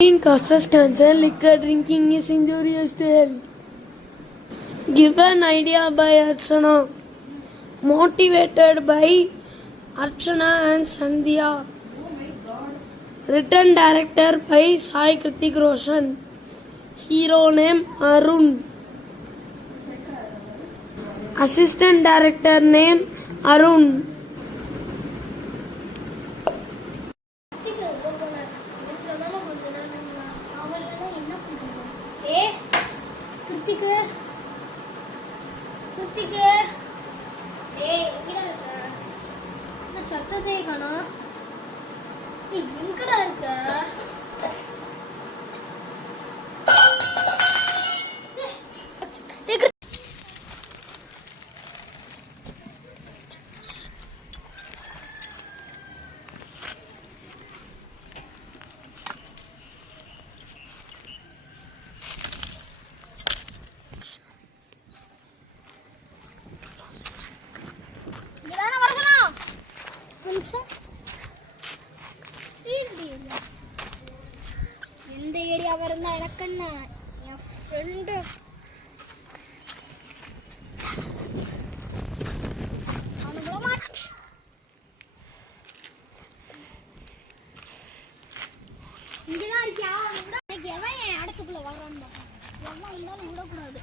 Causes cancer. Liquor drinking is injurious to health. Give an idea by Archana. Motivated by Archana and Sandhya. Written director by Sai Kritik Roshan. Hero name Arun. Assistant director name Arun. சத்தத்தை காணோம். எங்கடா இருக்க? எந்த ஏரியாவா இருந்தா எனக்கு என்ன, என் friend இங்கதான் இருக்கியா? எனக்கு எவன் என் இடத்துக்குள்ள வர்றான்னு எவன் இருந்தாலும் விடக்கூடாது.